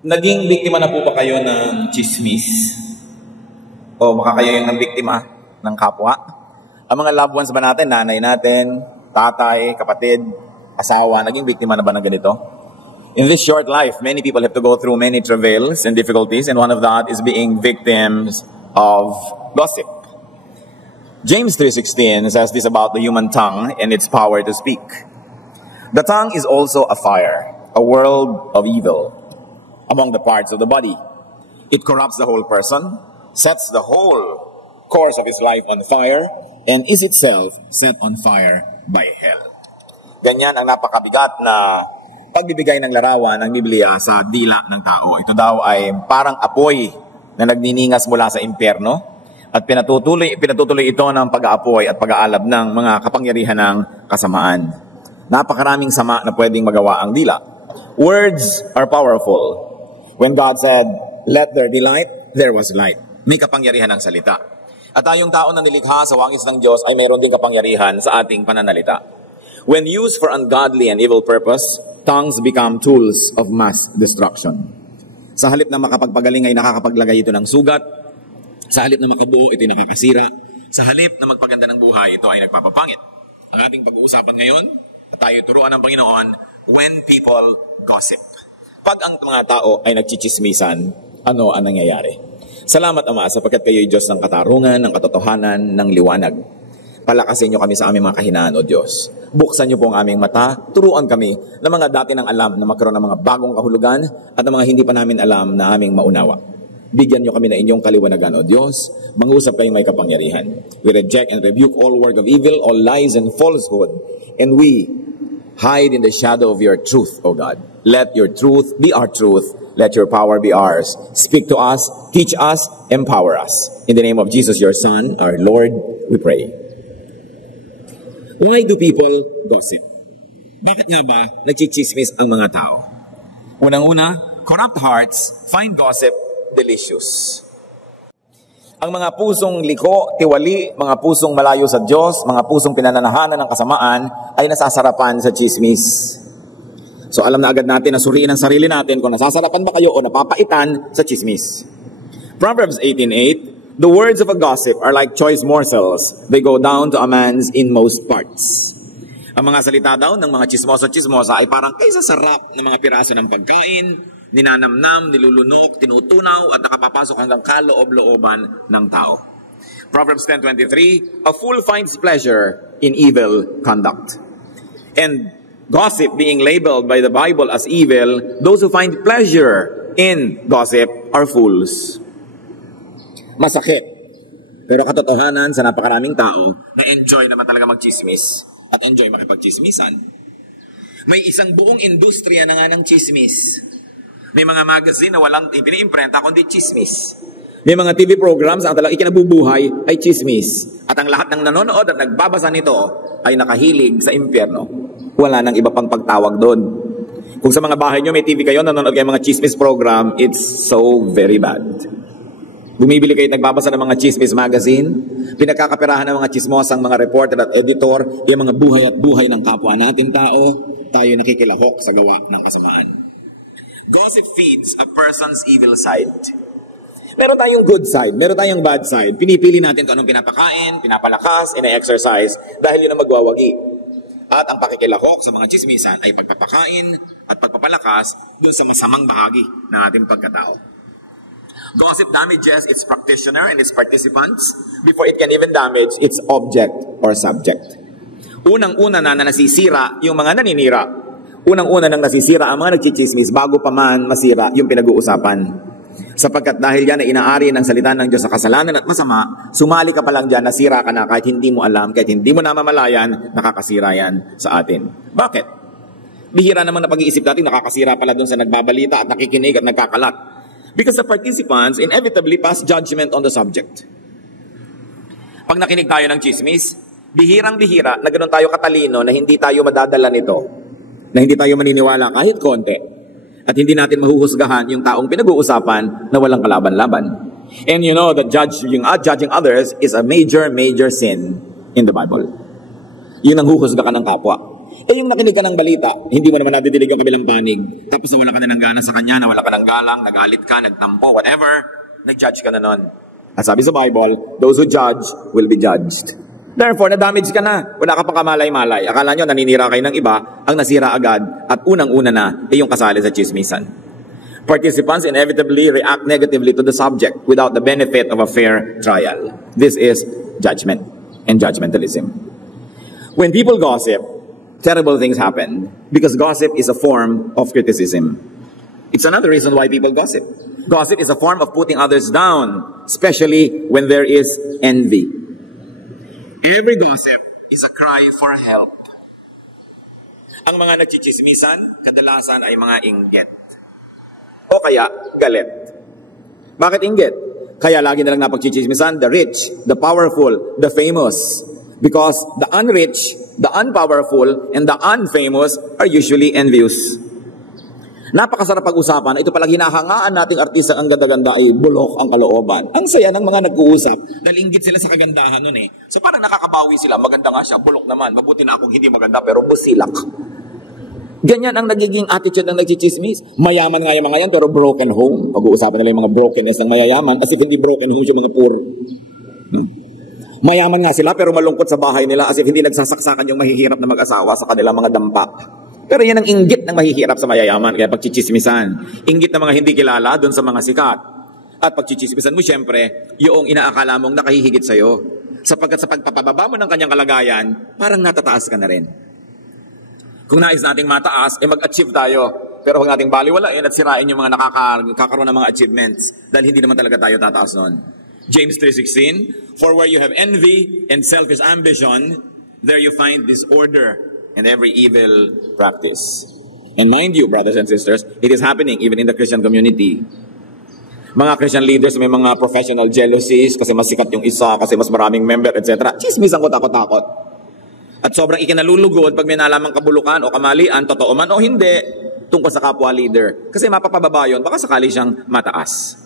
Naging biktima na po ba kayo ng chismis? O baka kayo yung nang biktima ng kapwa? Ang mga loved ones ba natin, nanay natin, tatay, kapatid, asawa, naging biktima na ba ng ganito? In this short life, many people have to go through many travails and difficulties, and one of that is being victims of gossip. James 3:16 says this about the human tongue and its power to speak. The tongue is also a fire, a world of evil among the parts of the body. It corrupts the whole person, sets the whole course of his life on fire, and is itself set on fire by hell. Ganyan ang napakabigat na pagbibigay ng larawan ng Biblia sa dila ng tao. Ito daw ay parang apoy na nagniningas mula sa impyerno at pinatutuloy ito ng pag-aapoy at pag-aalab ng mga kapangyarihan ng kasamaan. Napakaraming sama na pwedeng magawa ang dila. Words are powerful. When God said, "Let there be light," there was light. May kapangyarihan ng salita. At tayong tao na nilikha sa wangis ng Diyos ay mayroon ding kapangyarihan sa ating pananalita. When used for ungodly and evil purpose, tongues become tools of mass destruction. Sa halip na makapagpagaling ay nakakapaglagay ito ng sugat. Sa halip na makabuo, ito ay nakakasira. Sa halip na magpaganda ng buhay, ito ay nagpapapangit. Ang ating pag-uusapan ngayon, at tayo turuan ng Panginoon, when people gossip. Pag ang mga tao ay nagchichismisan, ano ang nangyayari? Salamat, Ama, sapagkat kayo'y Diyos ng katarungan, ng katotohanan, ng liwanag. Palakasin niyo kami sa aming mga kahinaan, O Diyos. Buksan niyo po ang aming mata, turuan kami ng mga dati ng alam na magkaroon ng mga bagong kahulugan at ng mga hindi pa namin alam na aming maunawa. Bigyan niyo kami ng inyong kaliwanagan, O Diyos. Mangusap kayong may kapangyarihan. We reject and rebuke all work of evil, all lies and falsehood, and we hide in the shadow of your truth, O God. Let your truth be our truth. Let your power be ours. Speak to us, teach us, empower us. In the name of Jesus, your Son, our Lord, we pray. Why do people gossip? Bakit nga ba nagchichismis ang mga tao? Unang-una, corrupt hearts find gossip delicious. Ang mga pusong liko, tiwali, mga pusong malayo sa Diyos, mga pusong pinananahanan ng kasamaan ay nasasarapan sa chismis. So alam na agad natin na suriin ang sarili natin kung nasasarapan ba kayo o napapaitan sa chismis. Proverbs 18:8, the words of a gossip are like choice morsels. They go down to a man's inmost parts. Ang mga salita daw ng mga chismosa ay parang kaysa sarap ng mga piraso ng pagkain, ninanamnam, nilulunok, tinutunaw at nakapapasok hanggang kaloob-looban ng tao. Proverbs 10:23, a fool finds pleasure in evil conduct. And gossip being labeled by the Bible as evil, those who find pleasure in gossip are fools. Masakit. Pero katotohanan sa napakaraming tao na enjoy naman talaga magchismis at enjoy makipagchismisan. May isang buong industriya na nga ng chismis. May mga magazine na walang ipini-imprenta kundi chismis. May mga TV programs ang talagang ikinabubuhay ay chismis. At ang lahat ng nanonood at nagbabasa nito ay nakahilig sa impyerno. Wala nang iba pang pagtawag doon. Kung sa mga bahay nyo may TV kayo, nanonood kayo mga chismis program, it's so very bad. Bumibili kayo at nagbabasa ng mga chismis magazine, pinagkakapirahan ng mga chismosang mga reporter at editor, yung mga buhay at buhay ng kapwa nating tao, tayo nakikilahok sa gawa ng kasamaan. Gossip feeds a person's evil side. Meron tayong good side, meron tayong bad side. Pinipili natin kung anong pinapakain, pinapalakas, ina-exercise, dahil yun ang magwawagi. At ang pakikilahok sa mga chismisan ay pagpapakain at pagpapalakas dun sa masamang bahagi ng ating pagkatao. Gossip damages its practitioner and its participants before it can even damage its object or subject. Unang-una na nasisira yung mga naninira. Unang-una nang nasisira ang mga nagchichismis bago pa man masira yung pinag-uusapan. Sapagkat dahil yan ay inaari ng salita ng Diyos sa kasalanan at masama, sumali ka pa lang dyan, nasira ka na kahit hindi mo alam, kahit hindi mo namamalayan, nakakasira yan sa atin. Bakit? Bihira naman na pag-iisip natin, nakakasira pala doon sa nagbabalita at nakikinig at nagkakalat. Because the participants inevitably pass judgment on the subject. Pag nakinig tayo ng chismis, bihirang-bihira na ganoon tayo katalino na hindi tayo madadala nito, na hindi tayo maniniwala kahit konti. At hindi natin mahuhusgahan yung taong pinag-uusapan na walang kalaban-laban. And you know that judging others is a major sin in the Bible. Yun ang huhusga ka ng kapwa. Yung nakinig ka ng balita, hindi mo naman nadidinig yung kabilang panig. Tapos nawala ka na ng gana sa kanya, nawala ka ng galang, nagalit ka, nagtampo, whatever. Nag-judge ka na nun. At sabi sa Bible, those who judge will be judged. Therefore, na-damage ka na. Wala ka pang kamalay-malay. Akala nyo, naninira kayo ng iba, ang nasira agad, at unang-una na, yung kasali sa chismisan. Participants inevitably react negatively to the subject without the benefit of a fair trial. This is judgment and judgmentalism. When people gossip, terrible things happen because gossip is a form of criticism. It's another reason why people gossip. Gossip is a form of putting others down, especially when there is envy. Every gossip is a cry for help. Ang mga nagchichismisan, kadalasan ay mga inggit. O kaya, galit. Bakit inggit? Kaya lagi na lang napagchichismisan, the rich, the powerful, the famous. Because the unrich, the unpowerful, and the unfamous are usually envious. Napakasarap pag-usapan. Ito palang hinahangaan nating artista ang ganda-ganda ay bulok ang kalooban. Ang saya ng mga nag-uusap. Dahil inggit sila sa kagandahan nun eh. So parang nakakabawi sila. Maganda nga siya, bulok naman. Mabuti na akong hindi maganda pero busilak. Ganyan ang nagiging attitude ng nagchichismis. Mayaman nga yung mga yan pero broken home. Pag-uusapan nila yung mga brokenness ng mayayaman as if hindi broken home yung mga poor. Mayaman nga sila pero malungkot sa bahay nila as if hindi nagsasaksakan yung mahihirap na mag-asawa sa kanilang mga dampa. Pero yan ang inggit ng mahihirap sa mayayaman, kaya pagchichismisan. Inggit ng mga hindi kilala doon sa mga sikat. At pagchichismisan mo, syempre, yung inaakala mong nakahihigit sa'yo. Sapagkat sa pagpapababa mo ng kanyang kalagayan, parang natataas ka na rin. Kung nais nating mataas, mag-achieve tayo. Pero huwag nating baliwalain at sirain yung mga nakakaroon ng mga achievements dahil hindi naman talaga tayo tataas nun. James 3:16, for where you have envy and selfish ambition, there you find disorder and every evil practice. And mind you, brothers and sisters, it is happening even in the Christian community. Mga Christian leaders may mga professional jealousies kasi mas sikat yung isa, kasi mas maraming member, etc. Chismis ang takot-takot. At sobrang ikinalulugod pag may nalamang kabulukan o kamalian, totoo man o hindi, tungkol sa kapwa leader. Kasi mapapababa yun, baka sakali siyang mataas.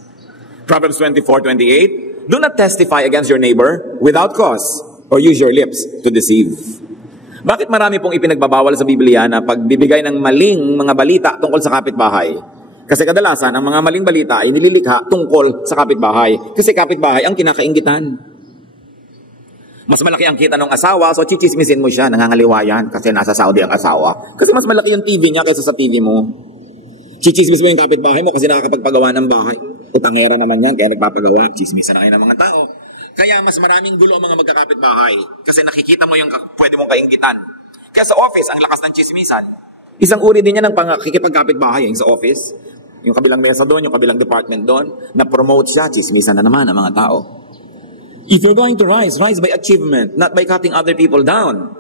Proverbs 24:28, do not testify against your neighbor without cause or use your lips to deceive. Bakit marami pong ipinagbabawal sa Biblia na pagbibigay ng maling mga balita tungkol sa kapitbahay? Kasi kadalasan, ang mga maling balita ay nililikha tungkol sa kapitbahay. Kasi kapitbahay ang kinakainggitan. Mas malaki ang kita ng asawa, so chichismisin mo siya, nangangaliwayan kasi nasa Saudi ang asawa. Kasi mas malaki yung TV niya kaysa sa TV mo. Chichismis mo yung kapitbahay mo kasi nakakapagpagawa ng bahay. Utangera naman yan, kaya nagpapagawa. Chismisan na kayo ng mga tao. Kaya mas maraming gulo ang mga magkakapit-bahay kasi nakikita mo yung pwede mong kainggitan. Kaya sa office, ang lakas ng chismisan. Isang uri din yan ng pakikipagkapit-bahay yung sa office. Yung kabilang mesa doon, yung kabilang department doon, na-promote siya, chismisan na naman ang mga tao. If you're going to rise, rise by achievement, not by cutting other people down.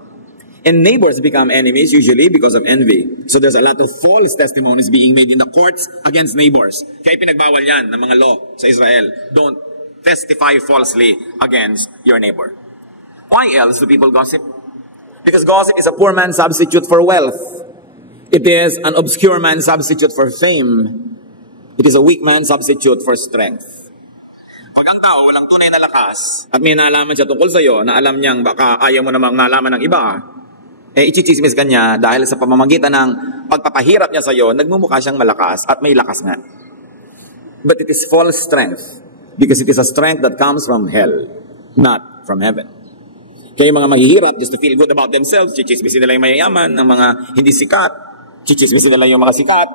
And neighbors become enemies usually because of envy. So there's a lot of false testimonies being made in the courts against neighbors. Kaya pinagbawal yan ng mga law sa Israel. Don't testify falsely against your neighbor. Why else do people gossip? Because gossip is a poor man's substitute for wealth. It is an obscure man's substitute for fame. It is a weak man's substitute for strength. Pag ang tao walang tunay na lakas at may naalaman siya tungkol sa'yo na alam niyang baka ayaw mo namang malaman ng iba, ichichismis ka niya dahil sa pamamagitan ng pagpapahirap niya sa'yo, nagmumukha siyang malakas at may lakas nga. But it is false strength. Because it is a strength that comes from hell, not from heaven. Kaya yung mga mahihirap, just to feel good about themselves, chichismisin nila yung mayayaman, ng mga hindi sikat, chichismisin nila yung mga sikat,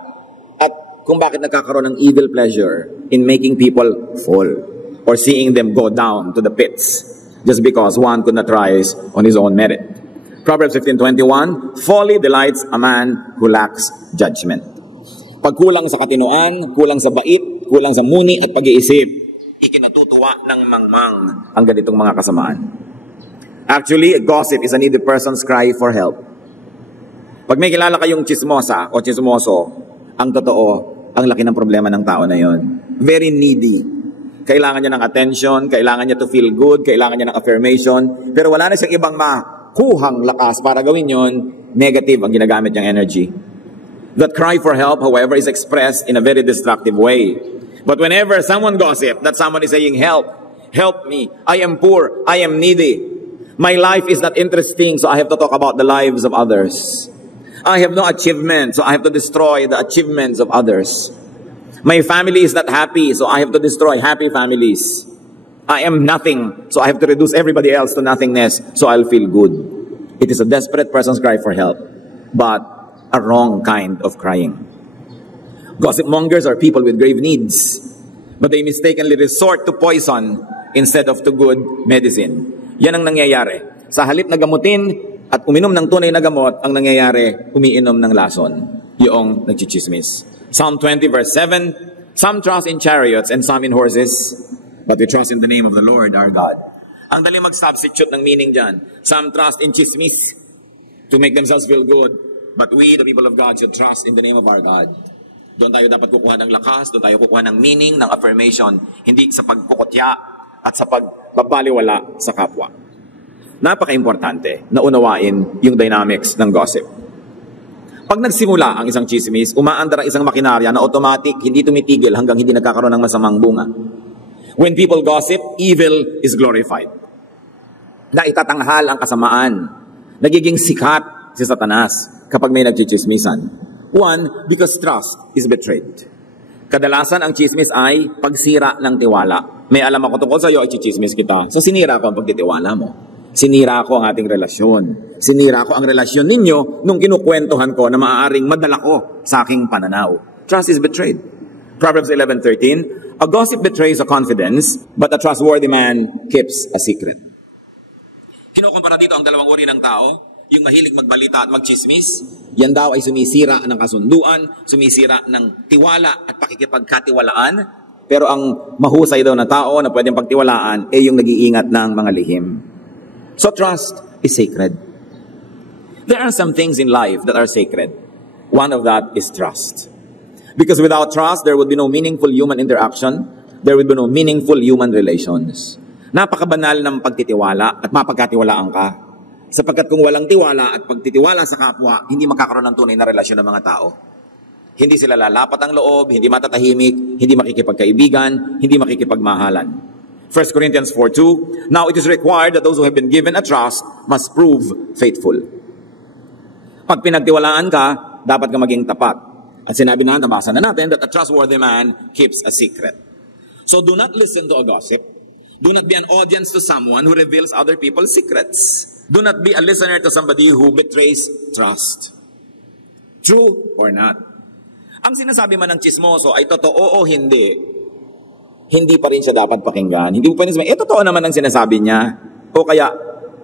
at kung bakit nagkakaroon ng evil pleasure in making people fall, or seeing them go down to the pits, just because one could not rise on his own merit. Proverbs 15:21, folly delights a man who lacks judgment. Pag kulang sa katinoan, kulang sa bait, kulang sa muni at pag-iisip, ikinatutuwa ng mangmang ang ganitong mga kasamaan. Actually, gossip is a needy person's cry for help. Pag may kilala kayong chismosa o chismoso, ang totoo, ang laki ng problema ng tao na yon. Very needy. Kailangan niya ng attention, kailangan niya to feel good, kailangan niya ng affirmation, pero wala na siyang ibang makuhang lakas para gawin yon, negative ang ginagamit niyang energy. That cry for help, however, is expressed in a very destructive way. But whenever someone gossip, that someone is saying, help, help me, I am poor, I am needy. My life is not interesting, so I have to talk about the lives of others. I have no achievement, so I have to destroy the achievements of others. My family is not happy, so I have to destroy happy families. I am nothing, so I have to reduce everybody else to nothingness, so I'll feel good. It is a desperate person's cry for help, but a wrong kind of crying. Gossip mongers are people with grave needs, but they mistakenly resort to poison instead of to good medicine. Yan ang nangyayari. Sa halip na gamutin at uminom ng tunay na gamot, ang nangyayari, umiinom ng lason. Yung nagchichismis. Psalm 20 verse 7, some trust in chariots and some in horses, but we trust in the name of the Lord our God. Ang dali mag-substitute ng meaning dyan. Some trust in chismis to make themselves feel good, but we, the people of God, should trust in the name of our God. Doon tayo dapat kukuha ng lakas, doon tayo kukuha ng meaning, ng affirmation, hindi sa pagkukutya at sa pagbabaliwala sa kapwa. Napaka-importante na unawain yung dynamics ng gossip. Pag nagsimula ang isang chismis, umaandar ang isang makinarya na automatic, hindi tumitigil hanggang hindi nagkakaroon ng masamang bunga. When people gossip, evil is glorified. Naitatanghal ang kasamaan. Nagiging sikat si Satanas kapag may nagchichismisan. One, because trust is betrayed. Kadalasan ang chismis ay pagsira ng tiwala. May alam ako tungkol sa iyo, ay chichismis kita. So sinira ko ang pagtitiwala mo. Sinira ko ang ating relasyon. Sinira ko ang relasyon ninyo nung kinukwentuhan ko na maaaring madala ko sa aking pananaw. Trust is betrayed. Proverbs 11:13, a gossip betrays a confidence, but a trustworthy man keeps a secret. Kinukumpara dito ang dalawang uri ng tao. Yung mahilig magbalita at magchismis, yan daw ay sumisira ng kasunduan, sumisira ng tiwala at pakikipagkatiwalaan. Pero ang mahusay daw na tao na pwedeng pagtiwalaan ay yung nag-iingat ng mga lihim. So trust is sacred. There are some things in life that are sacred. One of that is trust. Because without trust, there would be no meaningful human interaction. There would be no meaningful human relations. Napakabanal ng pagtitiwala at mapagkatiwalaan ka. Sapagkat kung walang tiwala at pagtitiwala sa kapwa, hindi makakaroon ng tunay na relasyon ng mga tao. Hindi sila lalapat ang loob, hindi matatahimik, hindi makikipagkaibigan, hindi makikipagmahalan. 1 Corinthians 4:2, now it is required that those who have been given a trust must prove faithful. Pag pinagtiwalaan ka, dapat ka maging tapat. At sinabi na, nabasa na natin, that a trustworthy man keeps a secret. So do not listen to a gossip. Do not be an audience to someone who reveals other people's secrets. Do not be a listener to somebody who betrays trust. True or not? Ang sinasabi man ng chismoso ay totoo o hindi, hindi pa rin siya dapat pakinggan. Hindi mo pa rin sabihin, totoo naman ang sinasabi niya. O kaya,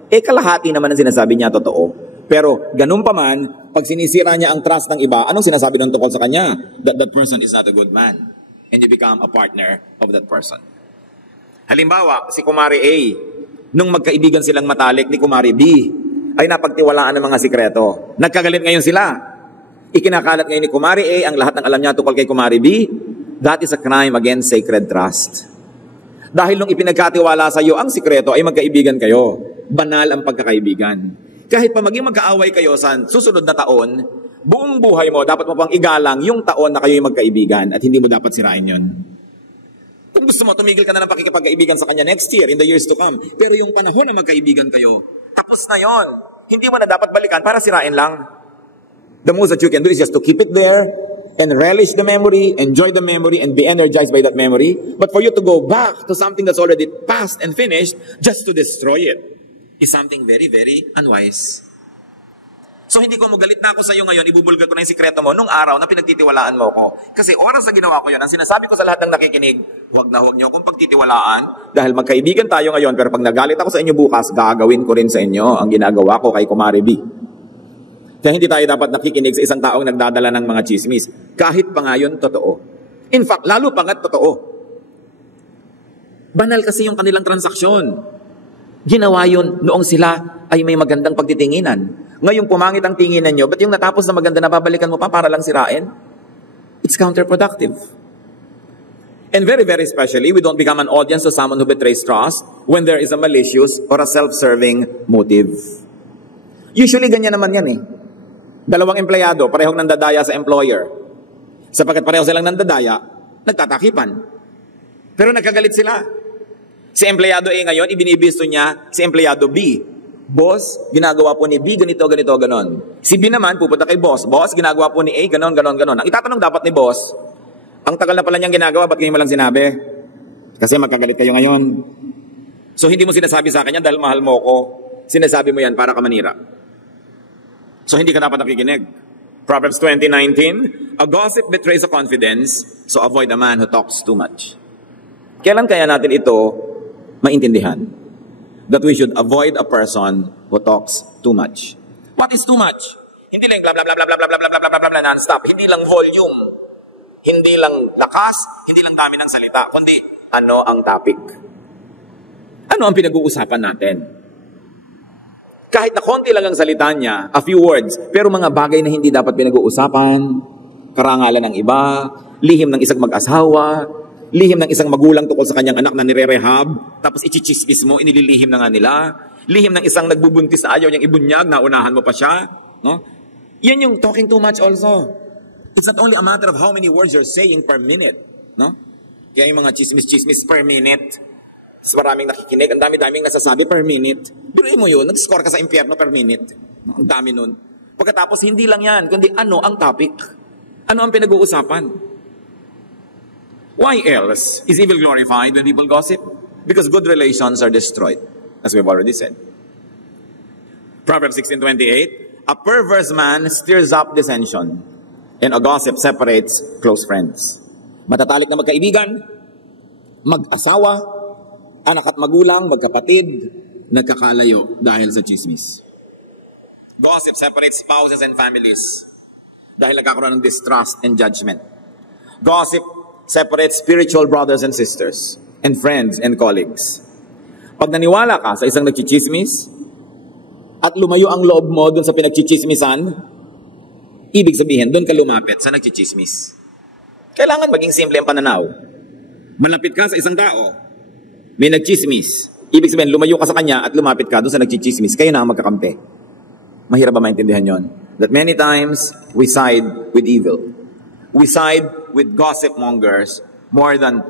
kalahati naman ang sinasabi niya totoo. Pero ganun pa man, pag sinisira niya ang trust ng iba, anong sinasabi ng tungkol sa kanya? That person is not a good man. And you become a partner of that person. Halimbawa, si Kumari A, nung magkaibigan silang matalik ni Kumari B, ay napagtiwalaan ng mga sikreto. Nagkagalit ngayon sila. Ikinakalat ngayon ni Kumari A ang lahat ng alam niya tungkol kay Kumari B. That is a crime against sacred trust. Dahil nung ipinagkatiwala sa iyo ang sikreto ay magkaibigan kayo. Banal ang pagkakaibigan. Kahit pa maging magkaaway kayo sa susunod na taon, buong buhay mo, dapat mo pang igalang yung taon na kayo'y magkaibigan at hindi mo dapat sirain yun. Kung gusto mo, tumigil ka na ng pakikipagkaibigan sa kanya next year, in the years to come. Pero yung panahon na magkaibigan kayo, tapos na yon. Hindi mo na dapat balikan para sirain lang. The most that you can do is just to keep it there and relish the memory, enjoy the memory, and be energized by that memory. But for you to go back to something that's already past and finished just to destroy it is something very, very unwise. So hindi ko magalit na ako sa iyo ngayon, ibubulgar ko na yung sikreto mo nung araw na pinagtitiwalaan mo ko. Kasi oras na ginawa ko yun, ang sinasabi ko sa lahat ng nakikinig, huwag niyo akong pagtitiwalaan dahil magkaibigan tayo ngayon, pero pag nagalit ako sa inyo bukas, gagawin ko rin sa inyo ang ginagawa ko kay Kumari B. Kaya hindi tayo dapat nakikinig sa isang taong nagdadala ng mga chismis. Kahit pa nga yun, totoo. In fact, lalo pa nga totoo. Banal kasi yung kanilang transaksyon. Ginawa yun noong sila ay may magandang pagtitinginan. Ngayon pumangit ang tinginan nyo, but yung natapos na maganda na babalikan mo pa para lang sirain? It's counterproductive. And very, very especially, we don't become an audience to someone who betrays trust when there is a malicious or a self-serving motive. Usually, ganyan naman yan eh. Dalawang empleyado, parehong nandadaya sa employer. Sapagkat pareho silang nandadaya, nagtatakipan. Pero nagkagalit sila. Si empleyado A ngayon, ibinibisto niya si empleyado B. Boss, ginagawa po ni B, ganito, ganito, ganon. Si B naman, pupunta kay boss. Boss, ginagawa po ni A, ganon, ganon, ganon. Ang itatanong dapat ni boss, ang tagal na pala niyang ginagawa, ba't kayo mo lang sinabi? Kasi magkagalit kayo ngayon. So, hindi mo sinasabi sa kanya dahil mahal mo ko. Sinasabi mo yan para ka manira. So, hindi ka dapat nakikinig. Proverbs 20:19, a gossip betrays a confidence, so avoid a man who talks too much. Kailan kaya natin ito maintindihan? That we should avoid a person who talks too much. What is too much? Hindi lang blah blah blah blah blah blah blah blah blah blah blah non-stop. Hindi lang volume. Hindi lang lakas, hindi lang dami ng salita, kundi ano ang topic. Ano ang pinag-uusapan natin? Kahit na konti lang ang salita niya, a few words, pero mga bagay na hindi dapat pinag-uusapan, karangalan ng iba, lihim ng isang mag-asawa, lihim ng isang magulang tukol sa kanyang anak na nire-rehab, tapos ichichismis mo, inililihim na nga nila. Lihim ng isang nagbubuntis na ayaw niyang ibunyag, naunahan mo pa siya. No? Yan yung talking too much also. It's not only a matter of how many words you're saying per minute. No? Kaya yung mga chismis-chismis per minute, so maraming nakikinig, ang dami-daming nasasabi per minute. Biruin mo yun, nag-score ka sa impyerno per minute. Ang dami nun. Pagkatapos, hindi lang yan, kundi ano ang topic? Ano ang pinag-uusapan? Why else is evil glorified when people gossip? Because good relations are destroyed, as we've already said. Proverbs 16:28, a perverse man stirs up dissension, and a gossip separates close friends. Matatalik na magkaibigan, mag-asawa, anak at magulang, magkapatid, nagkakalayo dahil sa chismis. Gossip separates spouses and families dahil nagkakaroon ng distrust and judgment. Gossip separates spiritual brothers and sisters and friends and colleagues. Pag naniwala ka sa isang nagchichismis at lumayo ang loob mo dun sa pinagchichismisan, ibig sabihin, dun ka lumapit sa nagchichismis. Kailangan maging simple ang pananaw. Malapit ka sa isang tao, may nagchismis. Ibig sabihin, lumayo ka sa kanya at lumapit ka dun sa nagchichismis. Kayo na ang magkakampi. Mahirap ba maintindihan yon? That many times, we side with evil. We side with gossip mongers more than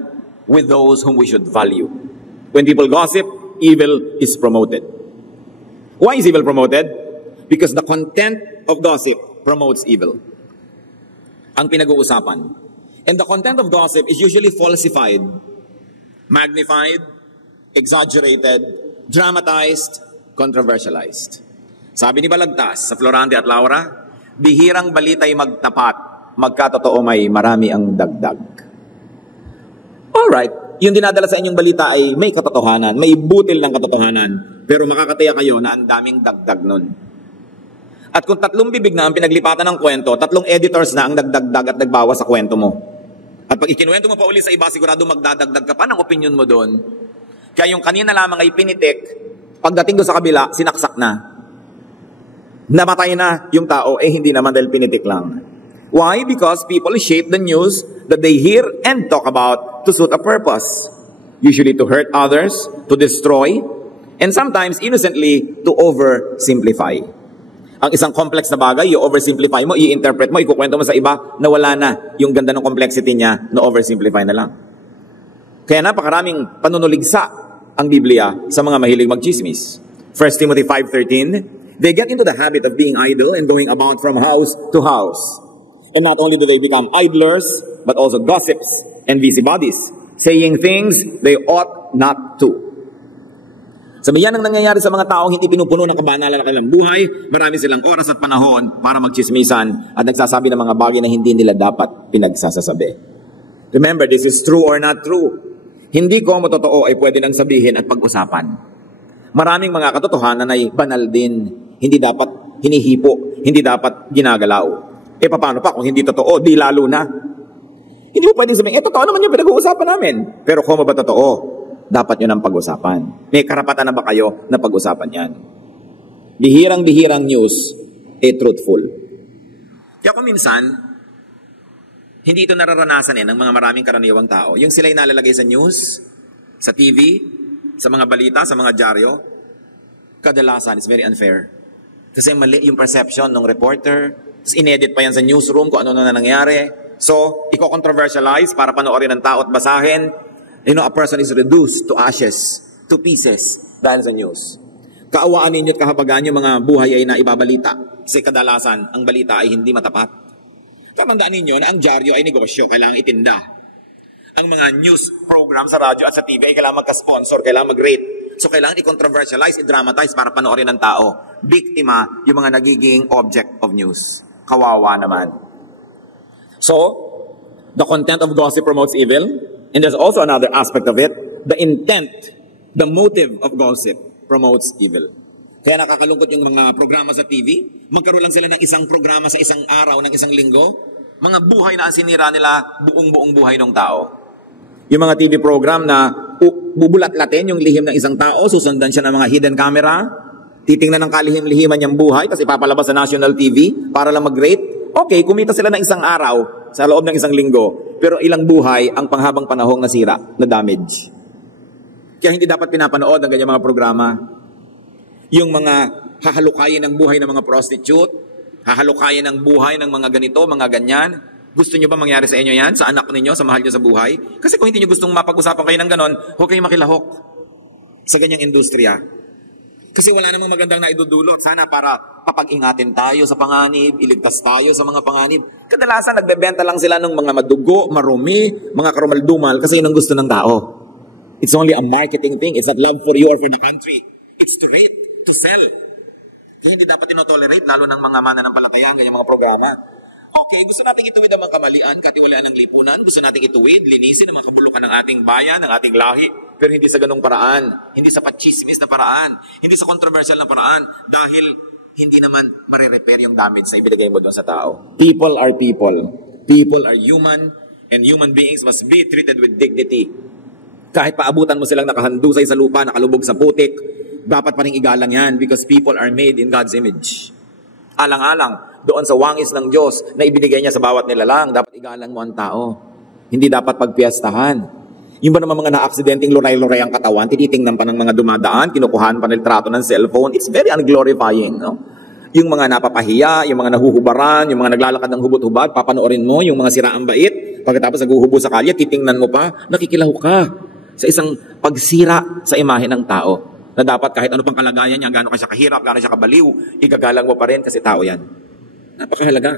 with those whom we should value. When people gossip, evil is promoted. Why is evil promoted? Because the content of gossip promotes evil. Ang pinag-uusapan. And the content of gossip is usually falsified, magnified, exaggerated, dramatized, controversialized. Sabi ni Balagtas sa Florante at Laura, bihirang balita'y magtapat, magkatotoo may marami ang dagdag. Alright, yung dinadala sa inyong balita ay may katotohanan, may butil ng katotohanan, pero makakataya kayo na ang daming dagdag nun. At kung 3 bibig na ang pinaglipatan ng kwento, 3 editors na ang nagdagdag at nagbawas sa kwento mo. At pag ikinuwento mo pa uli sa iba, sigurado magdadagdag ka pa ng opinion mo doon. Kaya yung kanina lamang ay pinitik, pagdating doon sa kabila, sinaksak na. Namatay na yung tao, hindi naman dahil pinitik lang. Why? Because people shape the news that they hear and talk about to suit a purpose. Usually to hurt others, to destroy, and sometimes innocently to oversimplify. Ang isang complex na bagay, i-oversimplify mo, i-interpret mo, ikukwento mo sa iba na wala na yung ganda ng complexity niya na oversimplify na lang. Kaya napakaraming panunuligsa ang Biblia sa mga mahilig magchismis. 1 Timothy 5:13, they get into the habit of being idle and going about from house to house. And not only do they become idlers, but also gossips and busybodies, saying things they ought not to. Sabi yan ang nangyayari sa mga taong hindi pinupuno ng kabanalan ng kanilang buhay. Marami silang oras at panahon para magchismisan at nagsasabi ng mga bagay na hindi nila dapat pinagsasasabi. Remember, this is true or not true. Hindi ko mo totoo ay pwede nang sabihin at pag-usapan. Maraming mga katotohanan ay banal din. Hindi dapat hinihipo, hindi dapat ginagalaw. Paano pa kung hindi totoo? Di lalo na. Hindi mo pwedeng sabihin, totoo naman yung pinag-uusapan namin. Pero kung ba totoo, dapat yun ang pag-usapan. May karapatan na ba kayo na pag-usapan yan? Bihirang-bihirang news, truthful. Kaya kung minsan, hindi ito nararanasan ng mga maraming karaniwang tao. Yung sila'y nalalagay sa news, sa TV, sa mga balita, sa mga dyaryo, kadalasan, it's very unfair. Kasi mali yung perception ng reporter, inedit pa yan sa newsroom kung ano na nangyari. So, i-controversialize para panoorin ng tao at basahin. A person is reduced to ashes, to pieces, dahil sa news. Kaawaan ninyo at kahabagan yung mga buhay ay naibabalita. Kasi kadalasan, ang balita ay hindi matapat. Tandaan ninyo na ang dyaryo ay negosyo, kailangang itinda. Ang mga news program sa radyo at sa TV ay kailangan magka-sponsor, kailangan mag-rate. So kailangan i-controversialize, i-dramatize para panoorin ng tao. Biktima yung mga nagiging object of news. Kawawa naman. So, the content of gossip promotes evil. And there's also another aspect of it. The intent, the motive of gossip promotes evil. Kaya nakakalungkot yung mga programa sa TV. Magkaroon lang sila ng isang programa sa isang araw, ng isang linggo. Mga buhay na ang sinira nila, buong buhay ng tao. Yung mga TV program na bubulat-latin yung lihim ng isang tao, susundan siya ng mga hidden camera, titingnan ng kalihim-lihiman niyang buhay, tapos ipapalabas sa national TV para lang mag-rate. Okay, kumita sila ng isang araw sa loob ng isang linggo, pero ilang buhay ang panghabang panahong nasira, na damage. Kaya hindi dapat pinapanood ang ganyang mga programa. Yung mga hahalukayin ng buhay ng mga prostitute, hahalukayin ng buhay ng mga ganito, mga ganyan. Gusto nyo ba mangyari sa inyo yan? Sa anak ninyo, sa mahal nyo sa buhay? Kasi kung hindi nyo gustong mapag-usapan kayo ng ganon, huwag kayong makilahok sa ganyang industriya. Kasi wala namang magandang naidudulot. Sana para papag-ingatin tayo sa panganib, iligtas tayo sa mga panganib. Kadalasan, nagbebenta lang sila ng mga madugo, marumi, mga karumaldumal, kasi yun ang gusto ng tao. It's only a marketing thing. It's not love for you or for the country. It's to rate, to sell. Kaya hindi dapat inotolerate, lalo ng mga mananampalataya, ang ganyang mga programa. Okay, gusto nating ituwid ang mga kamalian, katiwalaan ng lipunan. Gusto nating ituwid, linisin ang mga kabulukan ng ating bayan, ng ating lahi. Pero hindi sa ganong paraan. Hindi sa pachismis na paraan. Hindi sa controversial na paraan. Dahil hindi naman marirepair yung damage na ibigay mo doon sa tao. People are people. People are human. And human beings must be treated with dignity. Kahit paabutan mo silang nakahandusay sa lupa, nakalubog sa putik, dapat pa rin igalang yan because people are made in God's image. Alang-alang doon sa wangis ng Diyos na ibinigay niya sa bawat nilalang, dapat igalang mo ang tao. Hindi dapat pagpiestahan. Yung ba naman mga na-aksidenteng luray-luray ang katawan, tinitingnan pa ng mga dumadaan, kinukuhaan pa ng litrato ng cellphone, it's very unglorifying. No? Yung mga napapahiya, yung mga nahuhubaran, yung mga naglalakad ng hubot-hubad, papanoorin mo, yung mga siraang bait, pagkatapos naghuhubo sa kalye, titingnan mo pa, nakikilahu ka sa isang pagsira sa imahe ng tao. Na dapat kahit ano pang kalagayan niya, gaano ka siya kahirap, gaano siya kabaliw, igagalang mo pa rin kasi tao yan. Napakahalaga.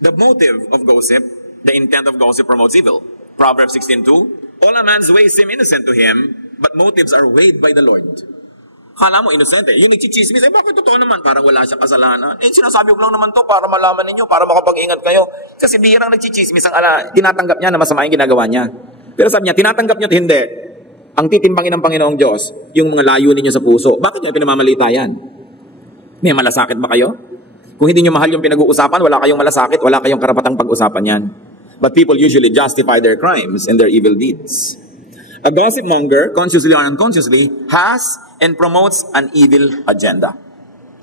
The motive of gossip, the intent of gossip promotes evil. Proverbs 16:2, all a man's ways seem innocent to him, but motives are weighed by the Lord. Kala mo innocent eh. Yung nagchichismis, eh bakit totoo naman? Parang wala siya kasalanan. Eh sinasabi ko lang naman to para malaman ninyo, para makapag-ingat kayo. Kasi bihirang nagchichismis, tinatanggap niya na masama yung ginagawa niya. Pero sabi niya, tinatanggap niyo at hindi. Ang titimbangin ng Panginoong Diyos, yung mga layunin niyo sa puso. Bakit niyo pinamamalita yan? May malasakit ba kayo? Kung hindi niyo mahal yung pinag-uusapan, wala kayong malasakit, wala kayong karapatang pag-usapan yan. But people usually justify their crimes and their evil deeds. A gossip monger, consciously or unconsciously, has and promotes an evil agenda.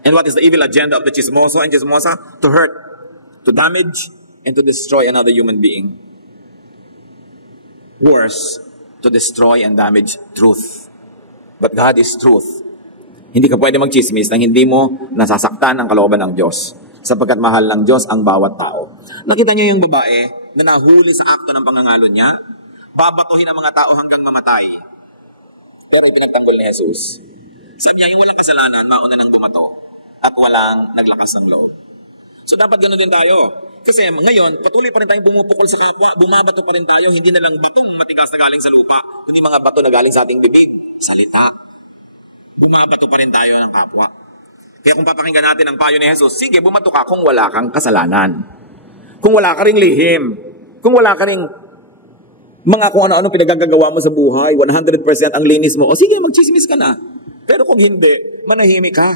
And what is the evil agenda of the chismoso and chismosa? To hurt, to damage, and to destroy another human being. Worse, to destroy and damage truth. But God is truth. Hindi ka pwede magchismis nang hindi mo nasasaktan ang kalooban ng Diyos. Sapagkat mahal ng Diyos ang bawat tao. Nakita niyo yung babae na nahuli sa akto ng pangangalo niya? Babatuhin ang mga tao hanggang mamatay. Pero ipinagtanggol ni Jesus. Sabi niya, yung walang kasalanan, mauna nang bumato. At walang naglakas ng loob. So dapat gano'n din tayo. Kasi ngayon, patuloy pa rin tayong bumupukol sa kapwa, bumabato pa rin tayo, hindi na lang batong matigas na galing sa lupa, kundi mga bato na galing sa ating bibig, salita. Bumabato pa rin tayo ng kapwa. Kaya kung papakinggan natin ang payo ni Jesus, sige, bumato ka kung wala kang kasalanan. Kung wala ka ring lihim, kung wala ka ring mga kung ano-ano pinagagagawa mo sa buhay, 100% ang linis mo, o sige, magchismis ka na. Pero kung hindi, manahimik ka.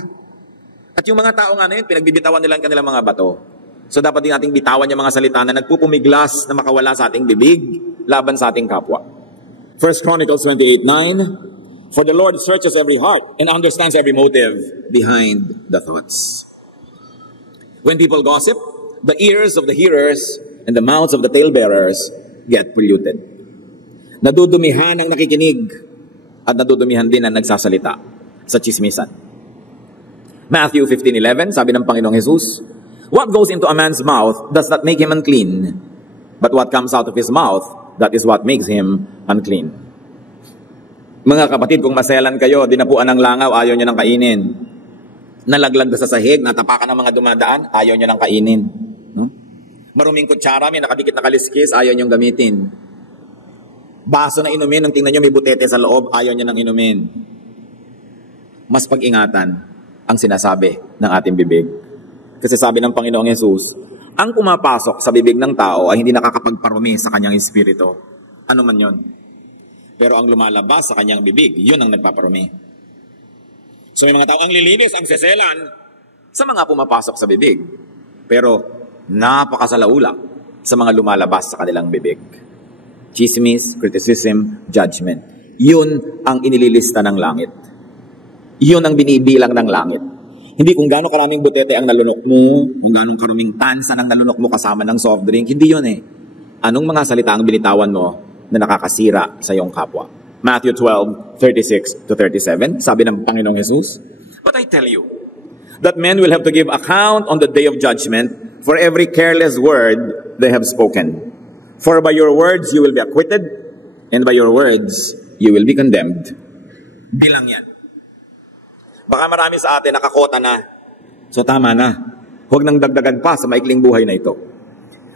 At yung mga tao nga na yun, pinagbibitawan nila ang kanilang mga bato. So dapat din nating bitawan yung mga salita na nagpupumiglas na makawala sa ating bibig laban sa ating kapwa. 1 Chronicles 28:9, for the Lord searches every heart and understands every motive behind the thoughts. When people gossip, the ears of the hearers and the mouths of the talebearers get polluted. Nadudumihan ang nakikinig at nadudumihan din ang nagsasalita sa chismisan. Matthew 15:11, sabi ng Panginoong Jesus, what goes into a man's mouth does not make him unclean, but what comes out of his mouth, that is what makes him unclean. Mga kapatid, kung maselan kayo, dinapuan ng langaw, ayaw nyo ng kainin. Nalaglag na sa sahig, natapakan ng mga dumadaan, ayaw nyo ng kainin. No? Maruming kutsara, may nakadikit na kaliskis, ayaw nyo gamitin. Baso na inumin, nung tingnan nyo may butete sa loob, ayaw nyo ng inumin. Mas pag-ingatan ang sinasabi ng ating bibig. Kasi sabi ng Panginoong Yesus, ang pumapasok sa bibig ng tao ay hindi nakakapagparumi sa kanyang espiritu. Ano man yon. Pero ang lumalabas sa kanyang bibig, yun ang nagpaparumi. So may mga tao ang lilinis, ang seselan sa mga pumapasok sa bibig. Pero napakasalaula sa mga lumalabas sa kanilang bibig. Chismis, criticism, judgment. Yun ang inililista ng langit. Yun ang binibilang ng langit. Hindi kung gaano karaming butete ang nalunok mo, kung gaano karuming tansa ang nalunok mo kasama ng soft drink. Hindi yun eh. Anong mga salita ang binitawan mo na nakakasira sa iyong kapwa? Matthew 12:36-37, sabi ng Panginoong Jesus, but I tell you, that men will have to give account on the day of judgment for every careless word they have spoken. For by your words you will be acquitted, and by your words you will be condemned. Bilang yan. Baka marami sa atin nakakota na. So tama na. Huwag nang dagdagan pa sa maikling buhay na ito.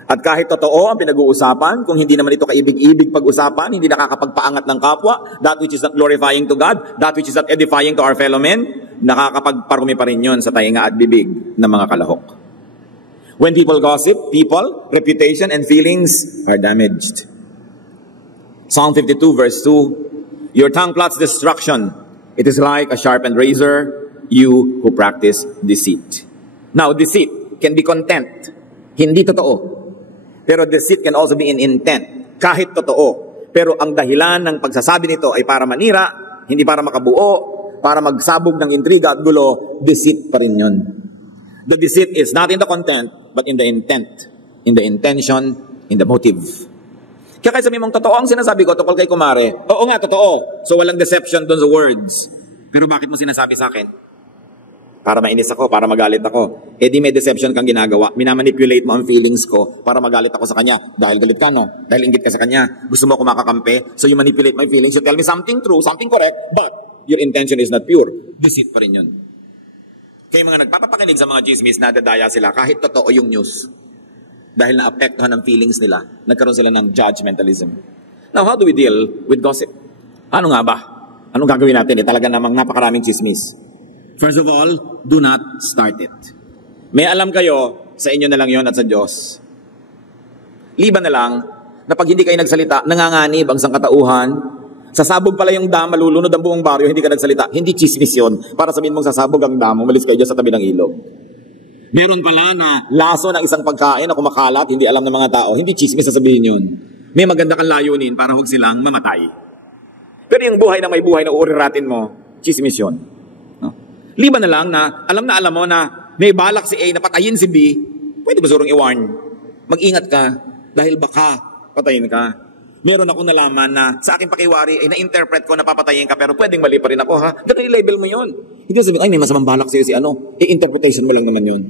At kahit totoo ang pinag-uusapan, kung hindi naman ito kaibig-ibig pag-usapan, hindi nakakapagpaangat ng kapwa, that which is not glorifying to God, that which is not edifying to our fellow men, nakakapagparumi pa rin yun sa tainga at bibig ng mga kalahok. When people gossip, people, reputation, and feelings are damaged. Psalm 52 verse 2, your tongue plots destruction. It is like a sharpened razor, you who practice deceit. Now, deceit can be content. Hindi totoo. Pero deceit can also be in intent. Kahit totoo. Pero ang dahilan ng pagsasabi nito ay para manira, hindi para makabuo, para magsabog ng intriga at gulo, deceit pa rin yun. The deceit is not in the content, but in the intent. In the intention, in the motive. Kaya kahit sabihin mong totoo ang sinasabi ko tungkol kay kumare, oo nga, totoo. So walang deception doon sa words. Pero bakit mo sinasabi sa akin? Para mainis ako, para magalit ako. Eh di may deception kang ginagawa. Minamanipulate mo ang feelings ko para magalit ako sa kanya. Dahil galit ka, no? Dahil inggit ka sa kanya. Gusto mo ako makakampi. So you manipulate my feelings. You tell me something true, something correct, but your intention is not pure. Deceit pa rin yun. Kaya mga nagpapapakinig sa mga chismis, nadadaya sila kahit totoo yung news. Dahil naapektuhan ng feelings nila. Nagkaroon sila ng judgmentalism. Now, how do we deal with gossip? Ano nga ba? Anong gagawin natin? Talaga namang napakaraming chismis. First of all, do not start it. May alam kayo, sa inyo na lang yon at sa Diyos. Liban na lang, na pag hindi kayo nagsalita, nanganganib ang sangkatauhan. Sasabog pala yung dam, malulunod ang buong baryo, hindi ka nagsalita. Hindi chismis yun. Para sabihin mong sasabog ang dam, umalis kayo dyan sa tabi ng ilog. Meron pala na laso ng isang pagkain na kumakalat, hindi alam ng mga tao. Hindi chismis sasabihin yun. May maganda kang layunin para huwag silang mamatay. Pero yung buhay na may buhay na uuriratin mo, chismis yun. Liban na lang na alam mo na may balak si A na patayin si B, pwede ba surong i-warn? Mag-ingat ka dahil baka patayin ka. Meron akong nalaman na sa aking pakiwari ay na-interpret ko na papatayin ka pero pwedeng mali pa rin ako ha. Ganun i-label mo yun. Hindi sabihin, ay may masamang balak sa'yo si ano. Interpretation mo lang naman yun.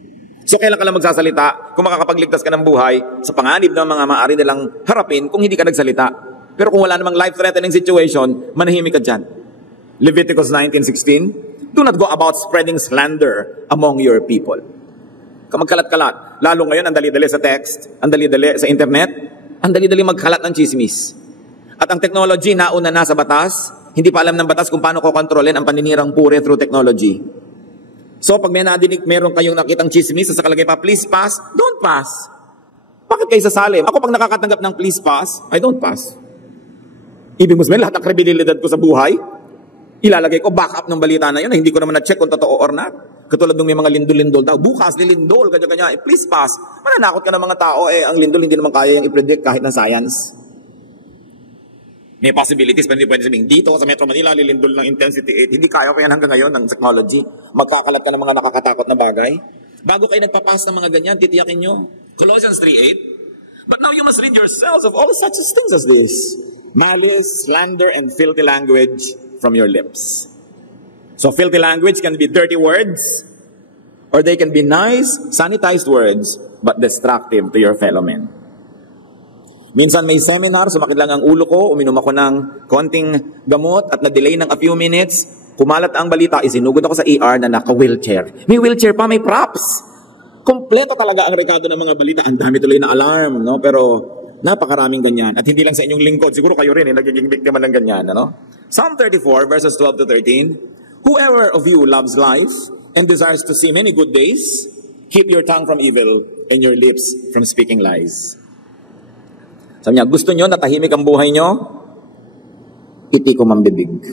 So kailan ka lang magsasalita kung makakapagligtas ka ng buhay sa panganib ng mga maaari nilang harapin kung hindi ka nagsalita. Pero kung wala namang life-threatening situation, manahimik ka dyan. Leviticus 19:16, do not go about spreading slander among your people. Kamagkalat-kalat. Lalo ngayon, ang dali-dali sa text, ang dali-dali sa internet, ang dali-dali magkalat ng chismis. At ang technology nauna na sa batas, hindi pa alam ng batas kung paano ko kontrolin ang paninirang pure through technology. So pag may nadinig, meron kayong nakitang chismis, sa sakalagay pa, please pass, don't pass. Bakit kayo sasalim? Ako pag nakakatanggap ng please pass, I don't pass. Ibig mo sabihin, lahat ng kredibilidad ko sa buhay, ilalagay ko backup ng balita na yun, hindi ko naman na-check kung totoo or not. Katulad ng may mga lindol-lindol daw, bukas lindol, kanya-kanya, please pass. Mananakot ka ng mga tao, ang lindol hindi naman kaya yung i-predict kahit ng science. May possibilities, pero hindi pwede sabihin, dito sa Metro Manila, lilindol ng intensity 8, hindi kaya pa yan hanggang ngayon ng technology. Magkakalat ka ng mga nakakatakot na bagay. Bago kayo nagpapas ng mga ganyan, titiyakin nyo. Colossians 3:8, but now you must rid yourselves of all such things as this: malice, slander, and filthy language from your lips. So filthy language can be dirty words, or they can be nice, sanitized words, but destructive to your fellow men. Minsan may seminar, sumakit lang ang ulo ko, uminom ako ng konting gamot at na-delay ng a few minutes. Kumalat ang balita, isinugod ako sa ER na naka-wheelchair. May wheelchair pa, may props. Kompleto talaga ang rekado ng mga balita. Ang dami tuloy na alarm, no? Pero napakaraming ganyan. At hindi lang sa inyong lingkod, siguro kayo rin, nagiging biktima ng ganyan, ano? Psalm 34, verses 12 to 13. Whoever of you loves life and desires to see many good days, keep your tongue from evil and your lips from speaking lies. Sabi niya, gusto nyo na tahimik ang buhay nyo? Itikom ang bibig.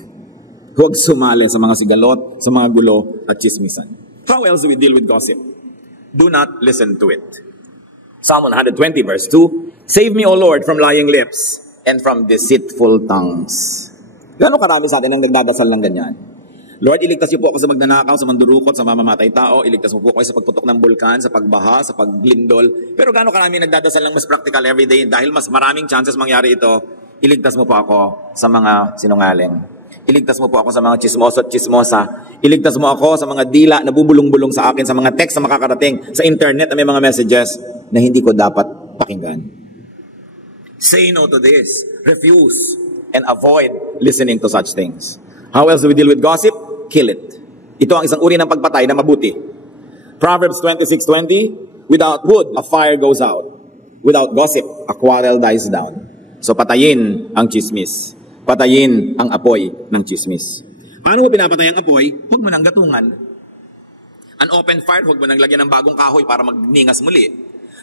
Huwag sumali sa mga sigalot, sa mga gulo at chismisan. How else do we deal with gossip? Do not listen to it. Psalm 120 verse 2, Save me, O Lord, from lying lips and from deceitful tongues. Gano'ng karami sa atin ang nagdadasal ng ganyan? Lord, iligtas niyo po ako sa magnanakaw, sa mandurukot, sa mamamatay tao. Iligtas mo po ako sa pagputok ng bulkan, sa pagbaha, sa paglindol. Pero gaano karami nagdadasal ng mas practical everyday dahil mas maraming chances mangyari ito. Iligtas mo po ako sa mga sinungaling. Iligtas mo po ako sa mga chismoso at chismosa. Iligtas mo ako sa mga dila na bubulong-bulong sa akin, sa mga text na makakarating, sa internet na may mga messages na hindi ko dapat pakinggan. Say no to this. Refuse and avoid listening to such things. How else do we deal with gossip? Kill it. Ito ang isang uri ng pagpatay na mabuti. Proverbs 26:20, without wood, a fire goes out. Without gossip, a quarrel dies down. So patayin ang chismis. Patayin ang apoy ng chismis. Paano mo pinapatay ang apoy? Huwag mo nang gatungan. An open fire, huwag mo nang lagyan ng bagong kahoy para magningas muli.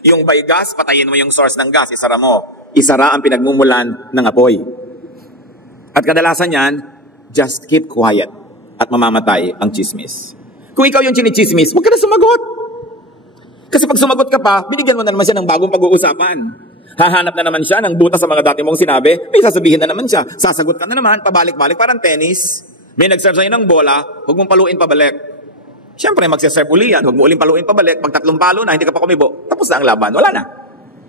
Yung by gas, patayin mo yung source ng gas, isara mo. Isara ang pinagmumulan ng apoy. At kadalasan yan, just keep quiet at mamamatay ang chismis. Kung ikaw yung chinichismis, huwag ka na sumagot. Kasi pag sumagot ka pa, binigyan mo na naman siya ng bagong pag-uusapan. Hahanap na naman siya ng butas sa mga dati mong sinabi, may sasabihin na naman siya. Sasagot ka na naman, pabalik-balik, parang tennis. May nag-serve sa'yo ng bola, huwag mong paluin pabalik. Siyempre, magsiserve uli yan, huwag mo uling paluin pabalik. Pag 3 palo na, hindi ka pa kumibo, tapos na ang laban, wala na.